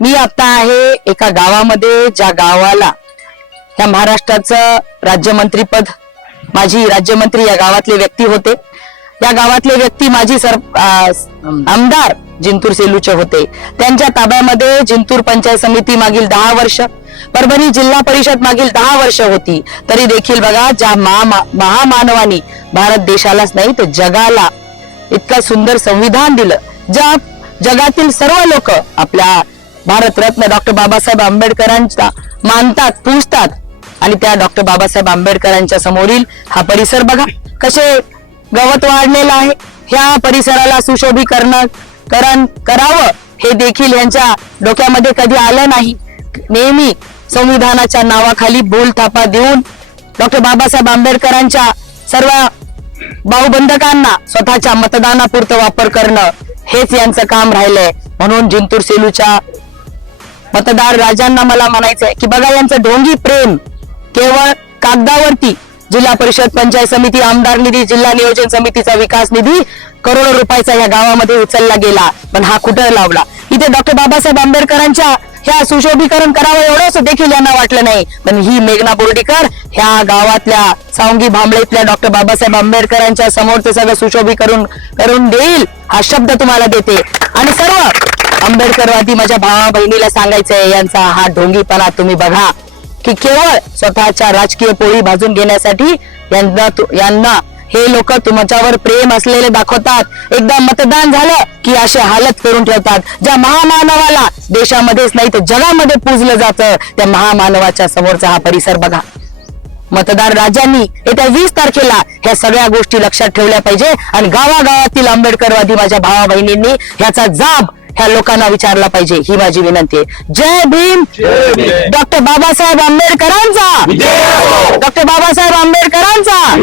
मी आता आहे एका गावामध्ये ज्या गावाला ह्या महाराष्ट्राचं राज्यमंत्रीपद माझी राज्यमंत्री या गावातले व्यक्ती होते. या गावातले व्यक्ती माझी सर आमदार जिंतूर सेलूचे होते. त्यांच्या ताब्यामध्ये जिंतूर पंचायत समिती मागील दहा वर्ष परभणी जिल्हा परिषद मागील दहा वर्ष होती. तरी देखील बघा ज्या महामानवानी भारत देशालाच नाही तर जगाला इतकं सुंदर संविधान दिलं. ज्या जगातील सर्व लोक आपल्या भारतरत्न डॉक्टर बाबासाहेब आंबेडकरांचा मानतात पूजतात. आणि त्या डॉक्टर बाबासाहेब आंबेडकरांच्या समोरील हा परिसर बघा कसे गवत वाढलेलं आहे. ह्या परिसराला सुशोभीकरण करण करावं हे देखील यांच्या डोक्यामध्ये कधी आलं नाही. नेहमी संविधानाच्या नावाखाली बोलथापा देऊन डॉक्टर बाबासाहेब आंबेडकरांच्या सर्व भाऊबंधकांना स्वतःच्या मतदानापुरतं वापर करणं हेच यांचं काम राहिलंय. म्हणून जिंतूर सेलूच्या मतदार राजांना मला म्हणायचंय की बघा यांचं ढोंगी प्रेम केवळ कागदावरती जिल्हा परिषद पंचायत समिती आमदार निधी जिल्हा नियोजन समितीचा विकास निधी करोडो रुपयाचा या गावामध्ये उचलला गेला पण हा कुठं लावला? इथे डॉक्टर बाबासाहेब आंबेडकरांच्या ह्या सुशोभीकरण करावं एवढंच देखील यांना वाटलं नाही. पण ही मेघना बोर्डीकर ह्या गावातल्या सावंगी भांबळेतल्या डॉक्टर बाबासाहेब आंबेडकरांच्या समोर ते सगळं सुशोभीकरण करून देईल हा शब्द तुम्हाला देते. आणि सर्व आंबेडकरवादी माझ्या भावा बहिणीला सांगायचंय यांचा हा ढोंगीपणा तुम्ही बघा. की केवळ स्वतःच्या राजकीय पोळी भाजून घेण्यासाठी यांना यांना हे लोक तुमच्यावर प्रेम असलेले दाखवतात. एकदा मतदान झालं की असे हालत करून ठेवतात. ज्या महामानवाला देशामध्येच नाही तर जगामध्ये पूजलं जातं. त्या महामानवाच्या समोरचा हा परिसर बघा. मतदार राजांनी येत्या वीस तारखेला ह्या सगळ्या गोष्टी लक्षात ठेवल्या पाहिजे. आणि गावागावातील आंबेडकरवादी माझ्या भावा बहिणींनी ह्याचा जाब ह्या लोकांना विचारला पाहिजे. ही माझी विनंती आहे. जय भीम. डॉक्टर बाबासाहेब आंबेडकरांचा. डॉक्टर बाबासाहेब आंबेडकरांचा.